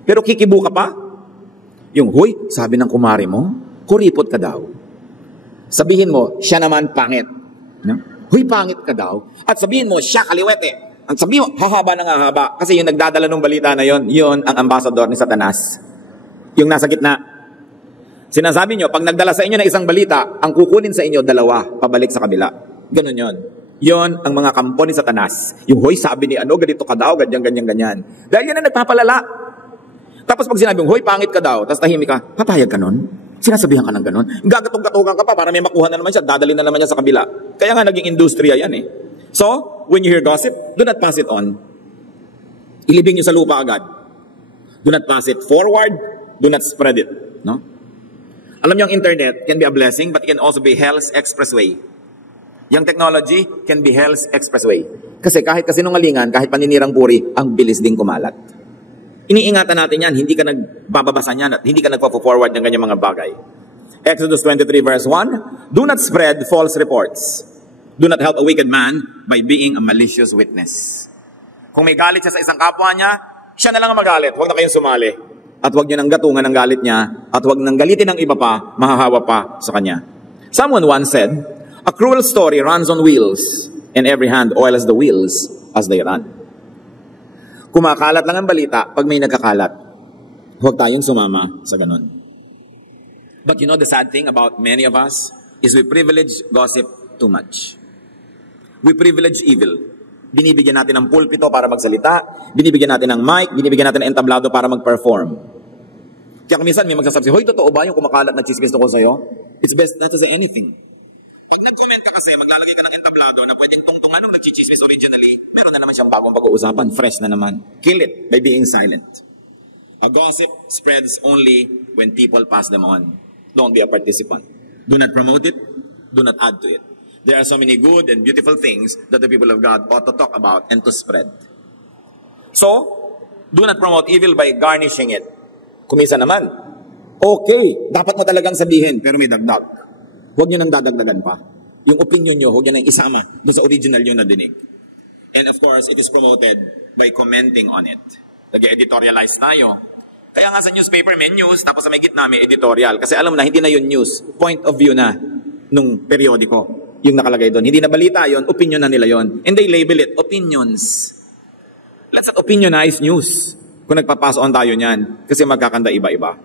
Pero kikibu ka pa. Yung, huy, sabi ng kumari mo, kuripot ka daw. Sabihin mo, siya naman pangit. No? Huy, pangit ka daw. At sabihin mo, siya kaliwete. Ang sabihin mo, hahaba ng hahaba. Kasi yung nagdadala ng balita na yon ang ambassador ni Satanas. Yung nasa gitna. Sinasabi nyo, pag nagdala sa inyo ng isang balita, ang kukunin sa inyo, 2, pabalik sa kabila. Ganun yon. Yon ang mga kampo ni Satanas. Yung, hoy, sabi ni ano, ganito ka daw, ganyan. Dahil yun ang nagpapalala. Tapos pag sinabi mo, hoy, pangit ka daw, tapos tahimik ka, papayag ka nun? Sinasabihan ka ng ganon. Gagatog-gatugan ka pa para may makuha na naman siya. Dadali na naman niya sa kabila. Kaya nga naging industriya yan eh. So, when you hear gossip, do not pass it on. Ilibing niyo sa lupa agad. Do not pass it forward. Do not spread it. No? Alam niyo, ang internet can be a blessing but it can also be hell's expressway. Yung technology can be hell's expressway. Kasi kahit kasinungalingan, kahit paninirang puri, ang bilis ding kumalat. Iniingatan natin yan, hindi ka nagbababasa niyan at hindi ka nagpo-forward ng ganyang mga bagay. Exodus 23 verse 1, do not spread false reports. Do not help a wicked man by being a malicious witness. Kung may galit siya sa isang kapwa niya, siya na lang ang magalit. Huwag na kayong sumali. At huwag niyo nang gatungan ang galit niya at huwag nang galitin ng iba pa, mahahawa pa sa kanya. Someone once said, a cruel story runs on wheels and every hand oils the wheels as they run. Kumakalat lang ang balita pag may nagkakalat. Huwag tayong sumama sa ganun. But you know the sad thing about many of us is we privilege gossip too much. We privilege evil. Binibigyan natin ng pulpito para magsalita, binibigyan natin ng mic, binibigyan natin ng entablado para mag-perform. Kaya kung minsan may magsasabi, hoy, totoo ba yung kumakalat na chismis tungkol sa'yo? It's best not to say anything. Pag nag-comment ka kasi, maglalagay ka ng entablado na pwede tungtungan nung nag-chismis originally, meron na naman siyang bagong pag-uusapan, fresh na naman. Kill it by being silent. A gossip spreads only when people pass them on. Don't be a participant. Do not promote it. Do not add to it. There are so many good and beautiful things that the people of God ought to talk about and to spread. So, do not promote evil by garnishing it. Kumisa naman, okay, dapat mo talagang sabihin, pero may dagdag. Huwag nyo nang dadagdagan pa. Yung opinion nyo, huwag nyo nang isama doon sa original nyo na dinig. And of course, it is promoted by commenting on it. Nag-editorialize tayo. Kaya nga sa newspaper may news, tapos sa may gitna may editorial. Kasi alam mo na, hindi na yun news. Point of view na nung periodiko. Yung nakalagay doon. Hindi na balita yon, opinion na nila yon. And they label it opinions. Let's not opinionize news kung nagpapaso on tayo niyan. Kasi magkakanda iba-iba.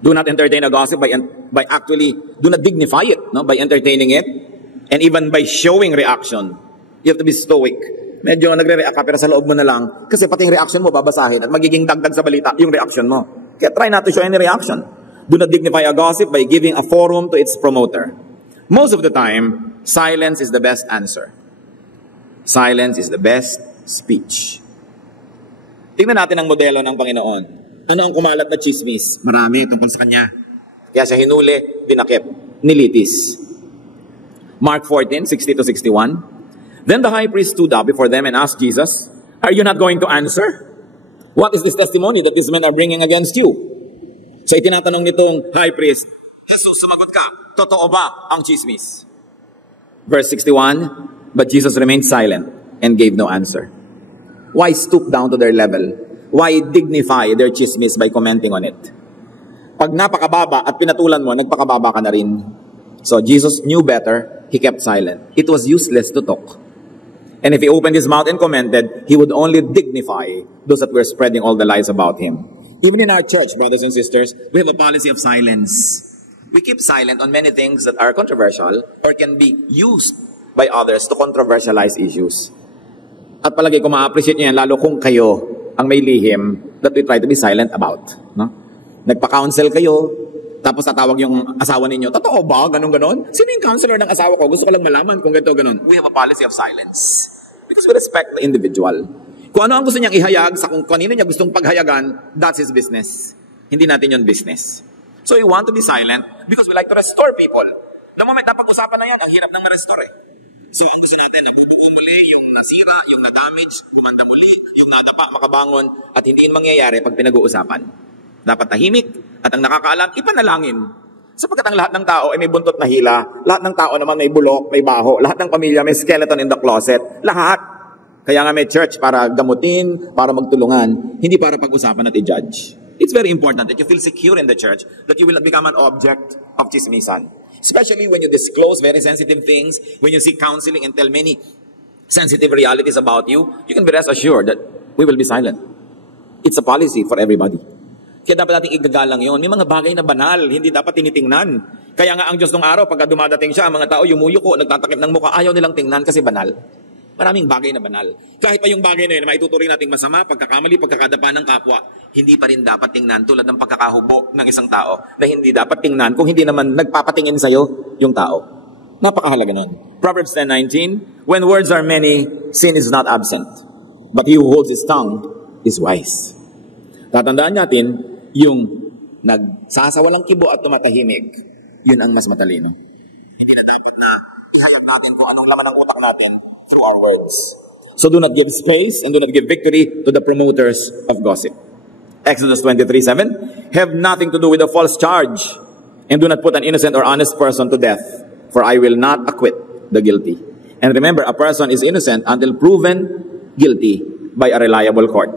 Do not entertain a gossip by actually, do not dignify it, no? By entertaining it, and even by showing reaction. You have to be stoic. Medyo nagre-react ka, pero sa loob mo na lang, kasi pati yung reaction mo babasahin at magiging dagdag sa balita yung reaction mo. Kaya try not to show any reaction. Do not dignify a gossip by giving a forum to its promoter. Most of the time, silence is the best answer. Silence is the best speech. Tingnan natin ang modelo ng Panginoon. Ano ang kumalat na chismis? Marami tungkol sa kanya. Kaya siya hinuli, dinakip, nilitis. Mark 14, 60-61. Then the high priest stood up before them and asked Jesus, "Are you not going to answer? What is this testimony that these men are bringing against you?" So itinatanong nitong high priest, Jesus, sumagot ka. Totoo ba ang chismis? Verse 61, but Jesus remained silent and gave no answer. Why stoop down to their level? Why dignify their chismis by commenting on it? Pag napakababa at pinatulan mo, nagpakababa ka na rin. So Jesus knew better, he kept silent. It was useless to talk. And if he opened his mouth and commented, he would only dignify those that were spreading all the lies about him. Even in our church, brothers and sisters, we have a policy of silence. We keep silent on many things that are controversial or can be used by others to controversialize issues. At palagi ko ma-appreciate nyo yan, lalo kung kayo ang may lihim that we try to be silent about. No? Nagpa-counsel kayo, tapos tatawag yung asawa ninyo, totoo ba? Ganon-ganon? Sino yung counselor ng asawa ko? Gusto ko lang malaman kung ganito, ganon. We have a policy of silence. Because we respect the individual. Kung ano ang gusto niyang ihayag, sa kung kanino niya gustong paghayagan, that's his business. Hindi natin yun business. So we want to be silent because we like to restore people. The moment na pag-usapan na yan, ang hirap nang ma-restore eh. So ang gusto natin, nabubuo muli, yung nasira, yung na-damage, gumanda muli, yung nadapa, makabangon, at hindi yun mangyayari pag pinag-uusapan. Dapat tahimik, at ang nakakaalam, ipanalangin. Sapagkat ang lahat ng tao ay may buntot na hila, lahat ng tao naman may bulok, may baho, lahat ng pamilya may skeleton in the closet, lahat. Kaya nga may church para gamutin, para magtulungan, hindi para pag-usapan at i-judge. It's very important that you feel secure in the church, that you will not become an object of chismisan. Especially when you disclose very sensitive things, when you seek counseling and tell many sensitive realities about you, you can be rest assured that we will be silent. It's a policy for everybody. Kaya dapat natin igagalang yun. May mga bagay na banal, hindi dapat tinitingnan. Kaya nga ang Diyos ng araw, pagka dumadating siya, ang mga tao yumuyuko, nagtatakip ng mukha, ayaw nilang tingnan kasi banal. Maraming bagay na banal. Kahit pa yung bagay na yun, maituturing nating masama, pagkakamali, pagkakadapa ng kapwa, hindi pa rin dapat tingnan tulad ng pagkakahubo ng isang tao na hindi dapat tingnan kung hindi naman nagpapatingin sa'yo yung tao. Napakahalaga nun. Proverbs 10:19, when words are many, sin is not absent. But he who holds his tongue is wise. Tatandaan natin, yung nagsasawalang kibo at tumatahimik, yun ang mas matalino. Hindi na dapat na ihayag natin kung anong laman ng utak natin through our words. So do not give space and do not give victory to the promoters of gossip. Exodus 23:7, have nothing to do with a false charge, and do not put an innocent or honest person to death, for I will not acquit the guilty. And remember, a person is innocent until proven guilty by a reliable court.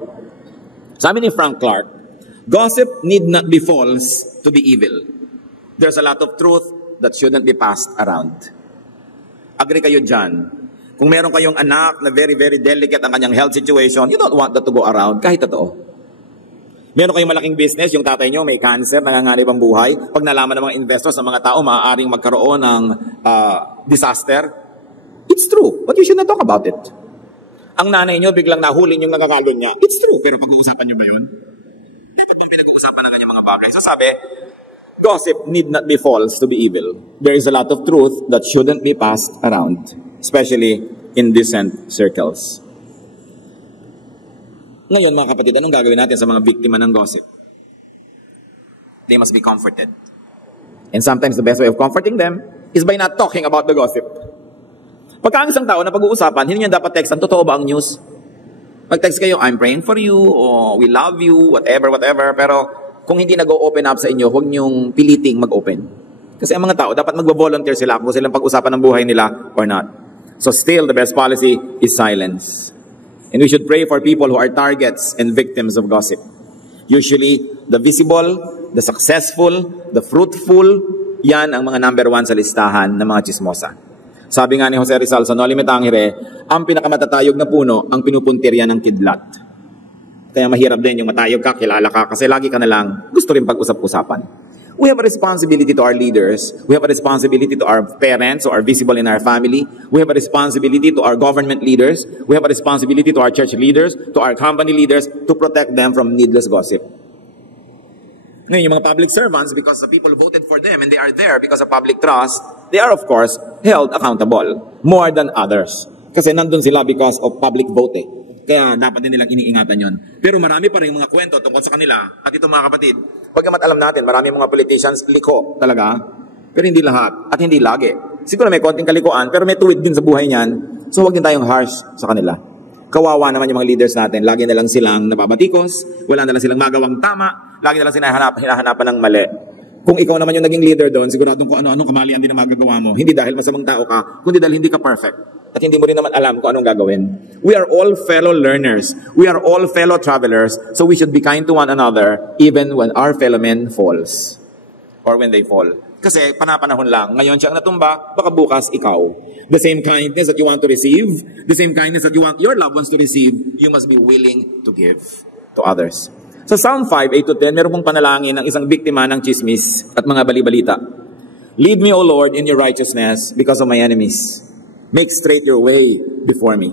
Sabi ni Frank Clark, gossip need not be false to be evil. There's a lot of truth that shouldn't be passed around. Agree kayo dyan? Kung meron kayong anak na very, very delicate ang kanyang health situation, you don't want that to go around kahit totoo. Meron kayong malaking business, yung tatay nyo may cancer, nanganganib ang buhay. Pag nalaman ng mga investors, ng mga tao, maaaring magkaroon ng disaster. It's true, but you should not talk about it. Ang nanay nyo, biglang nahuli yung nakakalon niya. It's true, pero pag-uusapan nyo ba yun? Pinag-uusapan ng kanyang mga bagay. So sabi, gossip need not be false to be evil. There is a lot of truth that shouldn't be passed around, especially in decent circles. Ngayon, mga kapatid, anong gagawin natin sa mga biktima ng gossip? They must be comforted. And sometimes the best way of comforting them is by not talking about the gossip. Pagka ang isang tao na pag-uusapan, hindi niya dapat textan, totoo ba ang news? Mag-text kayo, I'm praying for you, o we love you, whatever. Pero kung hindi nag-open up sa inyo, huwag niyong piliting mag-open. Kasi ang mga tao, dapat mag-volunteer sila kung silang pag-usapan ng buhay nila or not. So still, the best policy is silence. And we should pray for people who are targets and victims of gossip. Usually, the visible, the successful, the fruitful, yan ang mga number one sa listahan ng mga chismosa. Sabi nga ni Jose Rizal sa Noli Me Tangere, ang pinakamatatayog na puno, ang pinupuntirya ng kidlat. Kaya mahirap din yung matayog ka, kilala ka, kasi lagi ka na lang gusto rin pag-usap-usapan. We have a responsibility to our leaders. We have a responsibility to our parents who are visible in our family. We have a responsibility to our government leaders. We have a responsibility to our church leaders, to our company leaders, to protect them from needless gossip. Ngayon, yung mga public servants, because the people voted for them and they are there because of public trust, they are of course held accountable more than others. Kasi nandun sila because of public vote eh. Kaya dapat din nilang iniingatan yon. Pero marami pa rin mga kwento tungkol sa kanila. At ito mga kapatid, bagamat alam natin, marami mga politicians liko talaga. Pero hindi lahat at hindi lagi. Siguro may konting kalikuan, pero may tuwid din sa buhay niyan. So huwag din tayong harsh sa kanila. Kawawa naman yung mga leaders natin. Lagi na lang silang nababatikos, wala na lang silang magawang tama, lagi na lang hinahanapan ng mali. Kung ikaw naman yung naging leader doon, siguradong kung ano-ano kamalian din ang magagawa mo. Hindi dahil masamang tao ka, kundi dahil hindi ka perfect. At hindi mo rin naman alam kung anong gagawin. We are all fellow learners. We are all fellow travelers. So we should be kind to one another even when our fellow men falls. Or when they fall. Kasi panapanahon lang. Ngayon siya ang natumba, baka bukas ikaw. The same kindness that you want to receive, the same kindness that you want your loved ones to receive, you must be willing to give to others. So Psalm 5, 8-10, meron pong panalangin ng isang biktima ng chismis at mga bali-balita. Lead me, O Lord, in your righteousness because of my enemies. Make straight your way before me.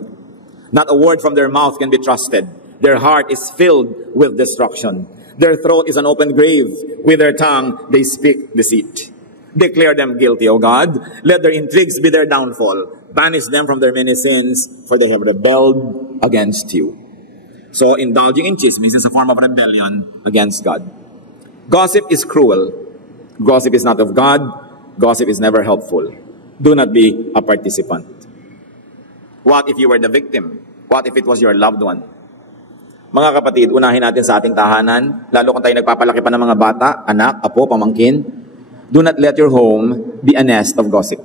Not a word from their mouth can be trusted. Their heart is filled with destruction. Their throat is an open grave. With their tongue, they speak deceit. Declare them guilty, O God. Let their intrigues be their downfall. Banish them from their many sins, for they have rebelled against you. So, indulging in chismis is a form of rebellion against God. Gossip is cruel. Gossip is not of God. Gossip is never helpful. Do not be a participant. What if you were the victim? What if it was your loved one? Mga kapatid, unahin natin sa ating tahanan, lalo kung tayo nagpapalaki pa ng mga bata, anak, apo, pamangkin, do not let your home be a nest of gossip.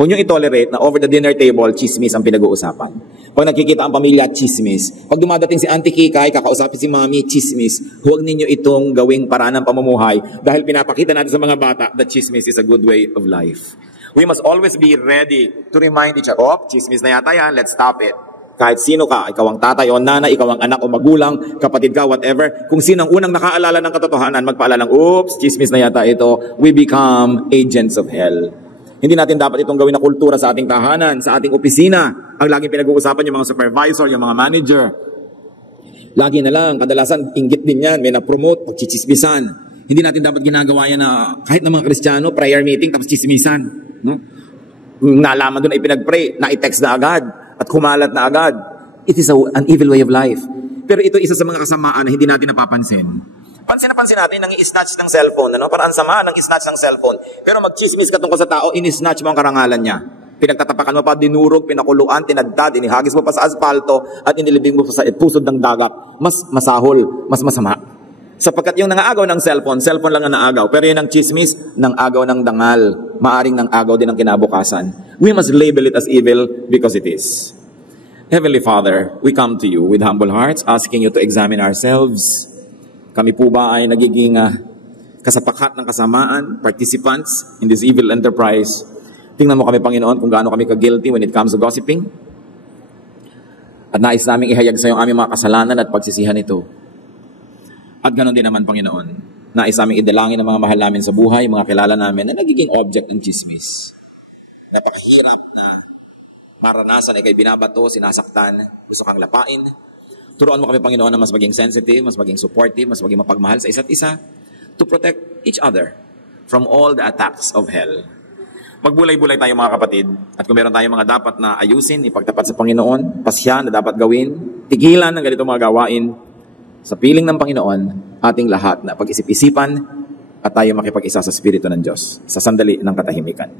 Huwag niyong itolerate na over the dinner table, chismis ang pinag-uusapan. Pag nakikita ang pamilya, chismis. Pag dumadating si Auntie Kikay, kakausapin si Mami, chismis. Huwag ninyo itong gawing paraan ng pamumuhay dahil pinapakita natin sa mga bata that chismis is a good way of life. We must always be ready to remind each other, oh, chismis na yata yan, let's stop it. Kahit sino ka, ikaw ang tatay o nanay, ikaw ang anak o magulang, kapatid ka, whatever, kung sino ang unang nakaalala ng katotohanan, magpaalala ng, oops, chismis na yata ito, we become agents of hell. Hindi natin dapat itong gawin na kultura sa ating tahanan, sa ating opisina. Ang laging pinag-uusapan yung mga supervisor, yung mga manager. Lagi na lang, kadalasan, inggit din yan, may na-promote, pagchichismisan. Hindi natin dapat ginagawa yan na kahit ng mga Kristiyano, prayer meeting, tapos chismisan. No? Nalaman doon ay pinag-pray, na-text na agad, at kumalat na agad. It is an evil way of life. Pero ito isa sa mga kasamaan na hindi natin napapansin. Pansin na pansin natin nang i-snatch ng cellphone, ano? Parang sama nang i-snatch ng cellphone. Pero mag-chismis ka tungkol sa tao, in-snatch mo ang karangalan niya. Pinagtatapakan mo pa, dinurog, pinakuluan, tinadtad, inihagis mo pa sa asfalto, at inilibing mo pa sa pusod ng dagat. Mas masahol, mas masama. Sapagkat yung nangaagaw ng cellphone lang ang naagaw. Pero yung ng chismis, nangaagaw ng dangal. Maaring nangaagaw din ang kinabukasan. We must label it as evil because it is. Heavenly Father, we come to you with humble hearts, asking you to examine ourselves. Kami po ba ay nagiging kasapakat ng kasamaan, participants in this evil enterprise? Tingnan mo kami, Panginoon, kung gaano kami ka-guilty when it comes to gossiping. At nais naming ihayag sa iyo ang aming mga kasalanan at pagsisihan ito. At ganoon din naman, Panginoon, nais naming idalangin ang mga mahal namin sa buhay, mga kilala namin na nagiging object ng chismis. Napakahirap na maranasan ay kay binabato, sinasaktan, gusto kang lapain. Turuan mo kami, Panginoon, na mas maging sensitive, mas maging supportive, mas maging mapagmahal sa isa't isa to protect each other from all the attacks of hell. Magbulay-bulay tayo mga kapatid at kung meron tayong mga dapat na ayusin, ipagtapat sa Panginoon, pasya na dapat gawin, tigilan ng ganito mga gawain, sa piling ng Panginoon, ating lahat na pag-isip-isipan at tayo makipag-isa sa Espiritu ng Diyos sa sandali ng katahimikan.